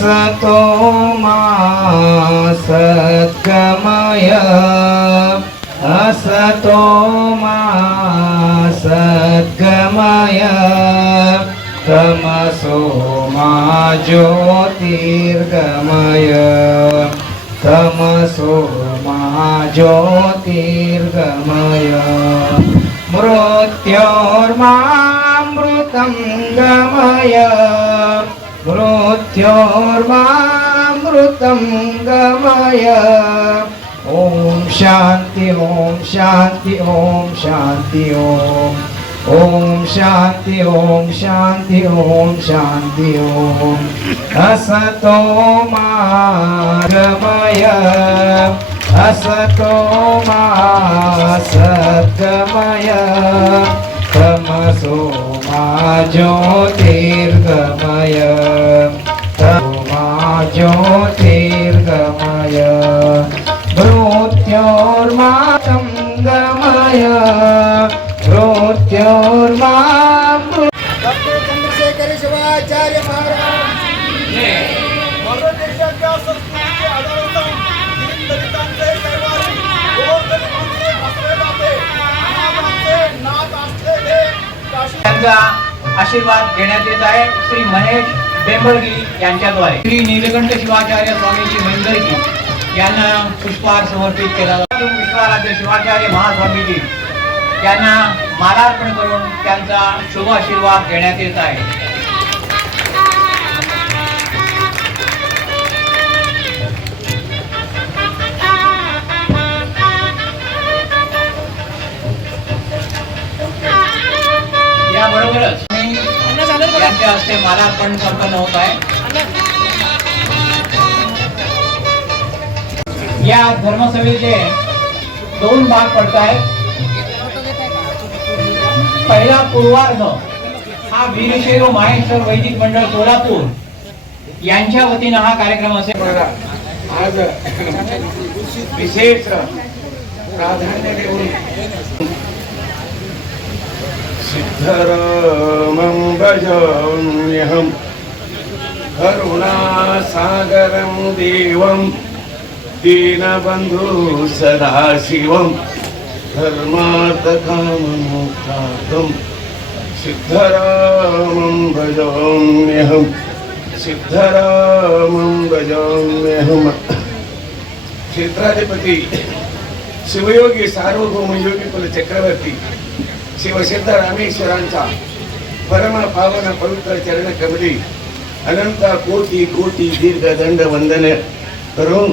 असतो मा सद्गमय असतो मा सद्गमय तमसो मा ज्योतिर्गमय। तमसो मा ज्योतिर्गमय। मृत्योर्मामृतं गमय। मृत्योर्मामृतं गमय ॐ शान्ति ॐ शान्ति ॐ शान्ति ॐ ॐ शान्ति ॐ शान्ति ॐ शान्ति ॐ असतो मा गमय असतो मा सद्गमय तमसो मा ज्योतिर्गमय Gamaya. मृत्योर्मा डॉक्टर चंद्रशेखर शिवाचार्य त्यांचा आशीर्वाद घेण्यात येत आहे श्री महेश बेंबळगी यांच्याद्वारे. श्री नीलकंठ शिवाचार्य स्वामीजी मंदरगी यांना पुष्पहार समर्पित केला जातो शिवाचार्य महास्वामीजी त्यांना मालार्पण करून त्यांचा शुभ आशीर्वाद घेण्यात येत आहे. याबरोबरच यांच्या हस्ते मालार्पण संपन्न होत आहे. या धर्मसभेचे दोन भाग पडत आहेत पहिला पूर्वार्ध हा वीरशैव माहेश्वर वैदिक मंडळ सोलापूर. यांच्या वतीनं हा कार्यक्रम असेल. आज विशेष प्राधान्य देऊन सिद्धरामं भजाम्यहं. करुणासागरं देवं. दीनबन्धु सदाशिवं धर्मार्थकाममोक्षार्थं सिद्धरामं भजाम्यहं सिद्धरामं भजाम्यहम् क्षेत्राधिपती शिवयोगी सार्वभौम योगी कुल चक्रवर्ती शिवसिद्ध रामेश्वरांचा परम पावन पवित्र चरण कमली अनंत कोटी कोटी दीर्घ दंड वंदन करून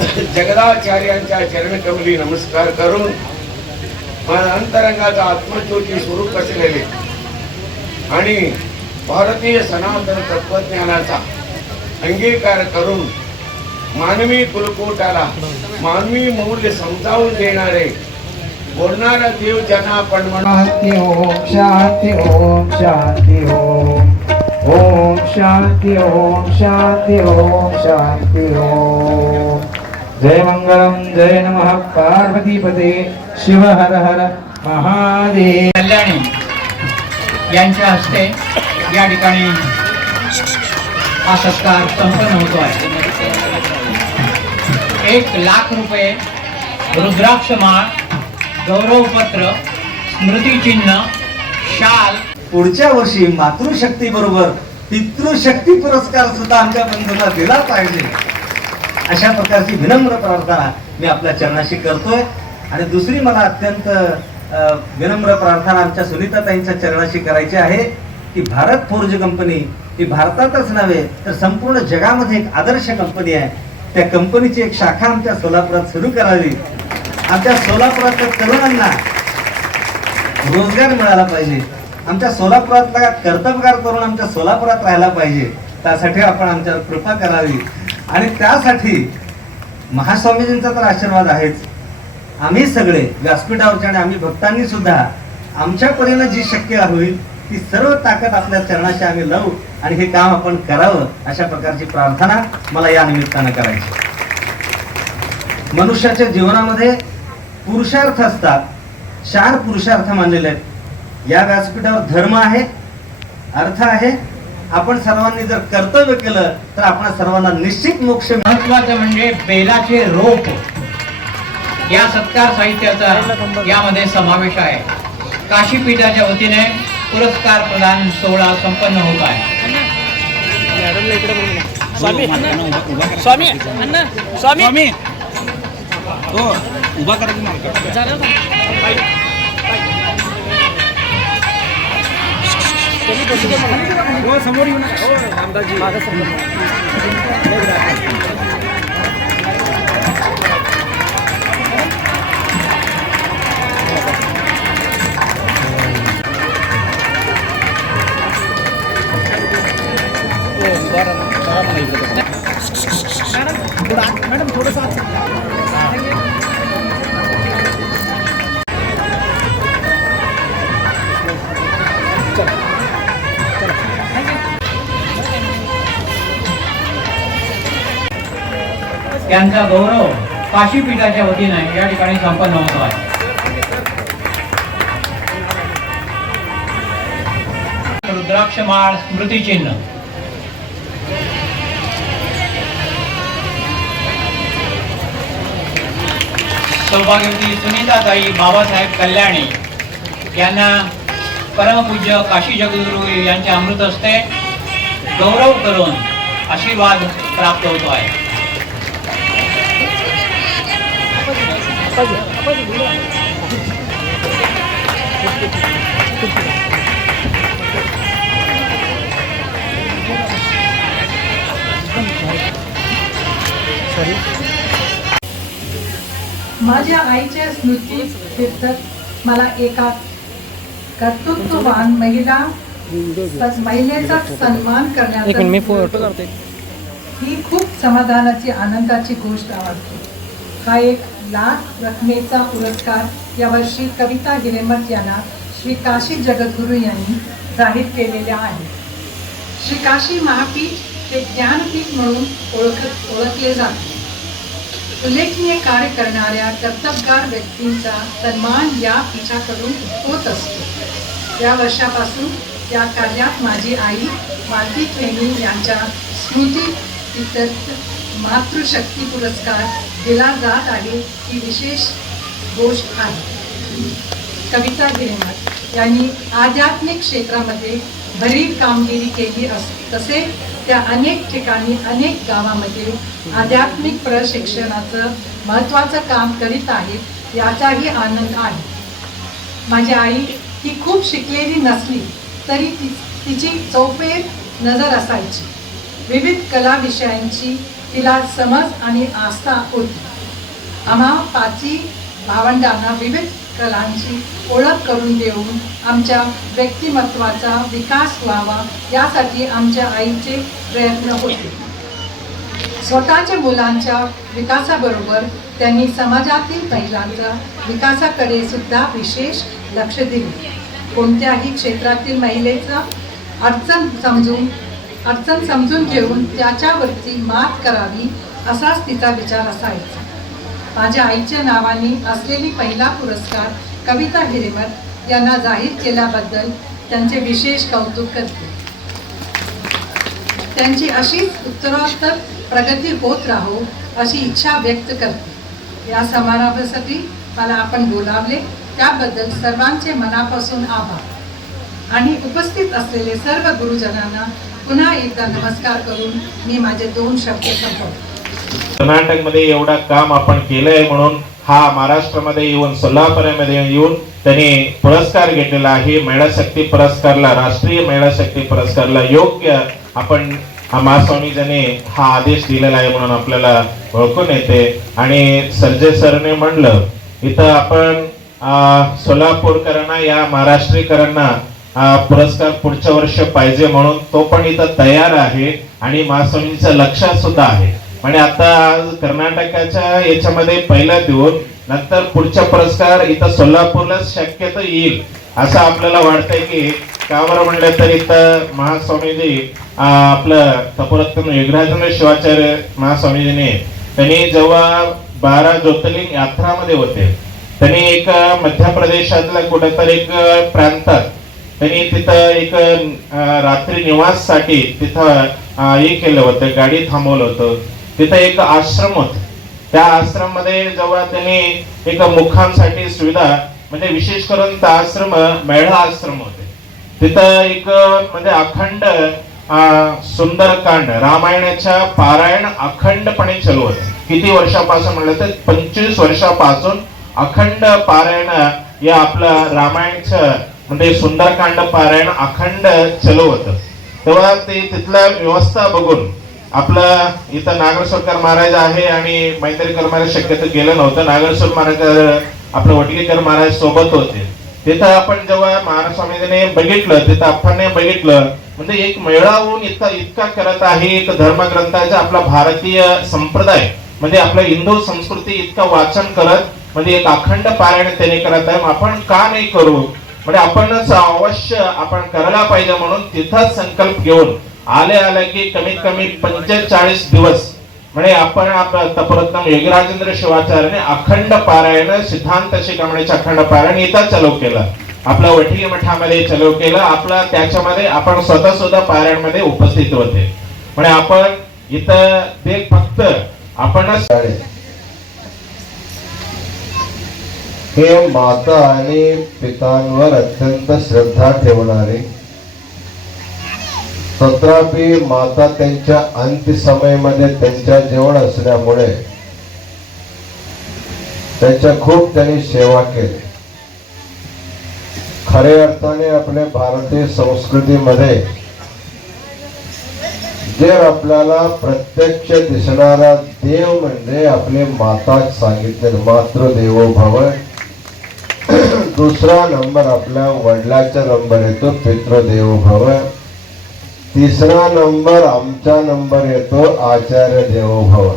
जगदाचार्यांच्या चरणकमली नमस्कार करून माझ्या अंतरंगाचा आत्मज्योती स्वरूप असलेले आणि भारतीय सनातन तत्वज्ञानाचा अंगीकार करून मानवी कुलकोटाला मानवी मौल्य समजावून देणारे बोलणारा देव ज्यांना आपण म्हणतो. ओम शांति ओम शांती ओम. ओम शांति ओम शांती ओम शांती ओम. जय मंगलम जय नमः पार्वती पते शिव हर हर महादेव. कल्याणी यांच्या हस्ते या ठिकाणी हा सत्कार संपन्न होतो आहे. एक लाख रुपये रुद्राक्ष माळ गौरवपत्र स्मृतिचिन्ह शाल. पुढच्या वर्षी मातृशक्ती बरोबर पितृशक्ती पुरस्कार सुद्धा आमच्या बंधूला दिला पाहिजे. अशा प्रकारची विनम्र प्रार्थना मी आपल्या चरणाशी करतोय. आणि दुसरी मला अत्यंत विनम्र प्रार्थना आमच्या सुनीताताईंच्या चरणाशी करायची आहे की भारत फोर्ज कंपनी ही भारतातच नव्हे तर संपूर्ण जगामध्ये एक आदर्श कंपनी आहे. त्या कंपनीची एक शाखा आमच्या सोलापुरात सुरू करावी. आमच्या सोलापुरातल्या तरुणांना रोजगार मिळाला पाहिजे. आमच्या सोलापुरातला कर्तबगार करून आमच्या सोलापुरात राहायला पाहिजे. त्यासाठी आपण आमच्यावर कृपा करावी. आणि त्यासाठी महास्वामीजींचा तर आशीर्वाद आहेच. आम्ही सगळे व्यासपीठावरचे आणि आम्ही भक्तांनी सुद्धा आमच्या परीनं जी शक्य होईल ती सर्व ताकद आपल्या चरणाशी आम्ही लावू आणि हे काम आपण करावं अशा प्रकारची प्रार्थना मला या निमित्तानं करायची. मनुष्याच्या जीवनामध्ये पुरुषार्थ असतात चार पुरुषार्थ मानलेले आहेत. या व्यासपीठावर धर्म आहे अर्थ आहे आपण सर्वांनी जर कर्तव्य केलं तर आपण सर्वांना निश्चित मोक्ष. महत्वाचं म्हणजे बेलाचे रोप. या सत्कार साहित्याचा यामध्ये समावेश आहे. काशीपीठाच्या वतीने पुरस्कार प्रदान सोहळा संपन्न होत आहे. स्वामी स्वामी स्वामी. हो उभा करा समोर येऊ नका हो, मॅडम थोडस यांचा गौरव काशीपीठाच्या वतीने या ठिकाणी संपन्न होतो आहे. रुद्राक्षमाळ स्मृतिचिन्ह सौभाग्यवती सुनीताताई बाबासाहेब कल्याणी यांना परमपूज्य काशी जगद्गुरू यांच्या अमृत हस्ते गौरव करून आशीर्वाद प्राप्त होतो आहे. माझ्या आईच्या स्मृती फिरतात मला एका कर्तृत्ववान महिला महिलेचा सन्मान करण्याचा ही खूप समाधानाची आनंदाची गोष्ट आवडते. हा एक लाख रकमेचा पुरस्कार यावर्षी कविता हिरेमठ यांना श्री काशी जगद्गुरू यांनी जाहीर केलेल्या आहे श्री काशी महापीठ हे ज्ञानपीठ म्हणून ओळखत ओळखले जाते. उल्लेखनीय कार्य करणाऱ्या कर्तबगार व्यक्तींचा सन्मान या पीठाकडून होत असतो. या वर्षापासून या कार्यात माझी आई मालती खेणी यांच्या स्मृती इतर मातृशक्ती पुरस्कार दिला जात आहे ही विशेष गोष्ट आहे. कविता गिरेमठ यांनी आध्यात्मिक क्षेत्रामध्ये भरीव कामगिरी केली अस तसे त्या अनेक ठिकाणी अनेक गावामध्ये आध्यात्मिक प्रशिक्षणाचं महत्त्वाचं काम करीत आहेत याचाही आनंद आहे. माझी आई ही खूप शिकलेली नसली तरी ती तिची चौफेर नजर असायची. विविध कला विषयांची तिला समज आणि आस्था होती. आम्हा पाची भावंडांना विविध कलांची ओळख करून देऊन आमच्या व्यक्तिमत्वाचा विकास व्हावा यासाठी आमच्या आईचे प्रयत्न होते. स्वतःच्या मुलांच्या विकासाबरोबर त्यांनी समाजातील महिलांच्या विकासाकडे सुद्धा विशेष लक्ष दिले. कोणत्याही क्षेत्रातील महिलेचा अडचण समजून अडचण समजून घेऊन त्याच्यावरती मात करावी असाच तिचा विचार असायचा. माझ्या आईच्या नावाने असलेली पहिला पुरस्कार कविता हिरेमठ यांना जाहीर केल्याबद्दल त्यांचे विशेष कौतुक करते. त्यांची अशीच उत्तरोत्तर प्रगती होत राहो अशी इच्छा व्यक्त करते. या समारंभासाठी मला आपण बोलावले त्याबद्दल सर्वांचे मनापासून आभार. आणि उपस्थित असलेले सर्व गुरुजनांना पुन्हा एकदा नमस्कार करून मी माझे दोन शब्द संपवतो. कर्नाटकमध्ये एवढा काम आपण केलंय म्हणून हा महाराष्ट्रामध्ये येऊन सोलापूरमध्ये येऊन त्यांनी पुरस्कार घेतलेला आहे. महिला शक्ती पुरस्कारला राष्ट्रीय महिला शक्ती पुरस्कारला योग्य आपण हा हा आदेश दिलेला आहे म्हणून आपल्याला ओळखून येते. आणि सर्जे सरने म्हणलं इथं आपण सोलापूरकरांना या महाराष्ट्रीकरांना पुरस्कार पुढच्या वर्ष पाहिजे म्हणून तो पण इथं तयार आहे आणि महास्वामींचं लक्षात सुद्धा आहे. म्हणजे आता आज कर्नाटकाच्या याच्यामध्ये पहिला देऊन नंतर पुढचा पुरस्कार इथं सोलापूरला शक्यतो येईल असं आपल्याला वाटतंय की का बरं म्हणलं तर इथं महास्वामीजी आपलं तपोरत्न योगराजेंद्र शिवाचार्य महास्वामीजीने त्यांनी जेव्हा बारा ज्योतिर्लिंग यात्रामध्ये होते त्यांनी एक मध्य प्रदेशातल्या कुठेतरी एक प्रांतात त्यांनी तिथं एक रात्री निवाससाठी तिथं हे केलं होतं गाडी थांबवलं होतं. तिथं एक आश्रम होत. त्या आश्रममध्ये जेव्हा त्यांनी एक मुखांसाठी सुविधा म्हणजे विशेष करून त्या आश्रम मेळा आश्रम होते. तिथं एक म्हणजे अखंड सुंदरकांड रामायणाच्या पारायण अखंडपणे चालू होत. किती वर्षापासून म्हणलं तर पंचवीस वर्षापासून अखंड पारायण या आपलं रामायणचं म्हणजे सुंदरकांड पारायण अखंड चालू होतं. तेव्हा ते तिथल्या व्यवस्था बघून आपलं इथं नागेश्वरकर महाराज आहे आणि मैत्रीकर महाराज शक्यतो गेलं नव्हतं. नागेश्वर महाराज आपलं वटगेकर महाराज सोबत होते. तिथं आपण जेव्हा महाराज स्वामीजीने बघितलं तिथं आपण बघितलं म्हणजे एक मेळावून होऊन इतका इतका करत आहे एक धर्मग्रंथाचा आपला भारतीय संप्रदाय. म्हणजे आपला हिंदू संस्कृती इतका वाचन करत म्हणजे एक अखंड पारायण त्याने करत आहे. मग आपण का नाही करू? म्हणजे आपणच अवश्य आपण करायला पाहिजे म्हणून तिथं संकल्प घेऊन आले आले की कमीत कमी पंचेचाळीस दिवस म्हणजे आपण तपरत्न योगराजेंद्र शिवाचार्याने अखंड पारायण सिद्धांत शिकवण्याचे अखंड पारायण इथं चालू केलं. आपल्या वठी मठामध्ये चालू केलं. आपलं त्याच्यामध्ये आपण स्वतः सुद्धा पारायणमध्ये उपस्थित होते. म्हणजे आपण इथं ते फक्त आपणच हे माता आणि पितांवर अत्यंत श्रद्धा ठेवणारे. तथापि माता त्यांच्या अंत्य समयमध्ये त्यांच्या जेवण असल्यामुळे त्यांच्या खूप त्यांनी सेवा केली. खऱ्या अर्थाने आपल्या भारतीय संस्कृतीमध्ये जे आपल्याला प्रत्यक्ष दिसणारा देव म्हणजे आपले माता सांगितले मातृदेवो भव. दुसरा नंबर आपल्या वडिलाचा नंबर येतो पितृदेव भव. तिसरा नंबर आमचा नंबर येतो आचार्य देवो भव.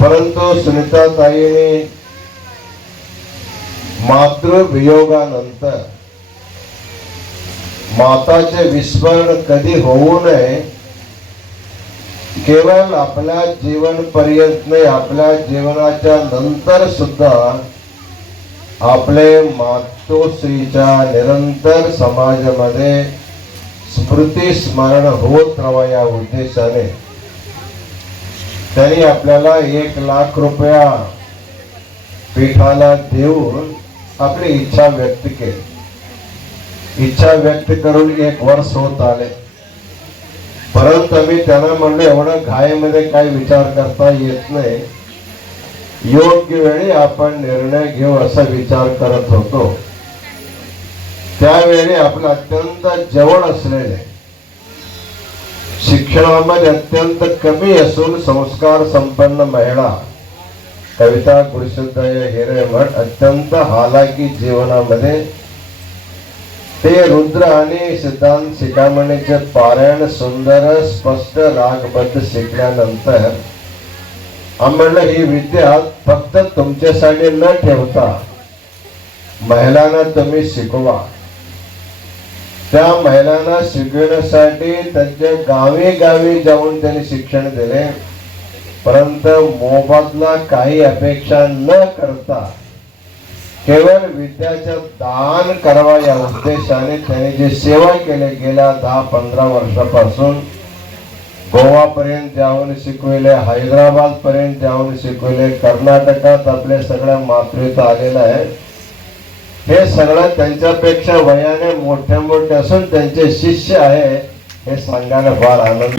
परंतु सुनीताताईने मातृवियोगानंतर माताचे विस्मरण कधी होऊ नये केवळ आपल्या जीवन पर्यंत नाही आपल्या जीवनाच्या नंतर सुद्धा आपले मातोश्रीच्या निरंतर समाजामध्ये स्मृती स्मरण होत राहावं या उद्देशाने. त्यांनी आपल्याला एक लाख रुपया पीठाला देऊन आपली इच्छा व्यक्त केली. इच्छा व्यक्त करून एक वर्ष होत आले. परंतु मी त्यांना म्हणलं एवढं घाईमध्ये काही विचार करता येत नाही. योग्य वेळी आपण निर्णय घेऊ असा विचार करत होतो. त्यावेळी आपलं अत्यंत जवळ असलेले शिक्षणामध्ये अत्यंत कमी असून संस्कार संपन्न महिला कविता गुरुशुद्ध हिरे म्हण अत्यंत हालाकी जीवनामध्ये ते रुद्र आणि सिद्धांत शिकामणीचे पारायण सुंदर स्पष्ट रागबद्ध शिकल्यानंतर आम्हाला ही विद्या फक्त तुमच्यासाठी न ठेवता महिलांना तुम्ही शिकवा. त्या महिलांना शिकवण्यासाठी त्यांच्या गावी गावी जाऊन त्यांनी शिक्षण दिले. परंतु मोबदला काही अपेक्षा न करता केवळ विद्याचं दान करावा या उद्देशाने त्यांनी जे सेवा केले गेल्या दहा पंधरा वर्षापासून गोवा पर्यंत जाऊन शिकविले हैदराबाद पर्यंत जाऊन शिकविले कर्नाटकात आपल्या सगळ्या मातृत्व आलेलं आहे. हे सगळं त्यांच्यापेक्षा वयाने मोठ्या मोठे असून त्यांचे शिष्य आहे हे सांगायला फार आनंद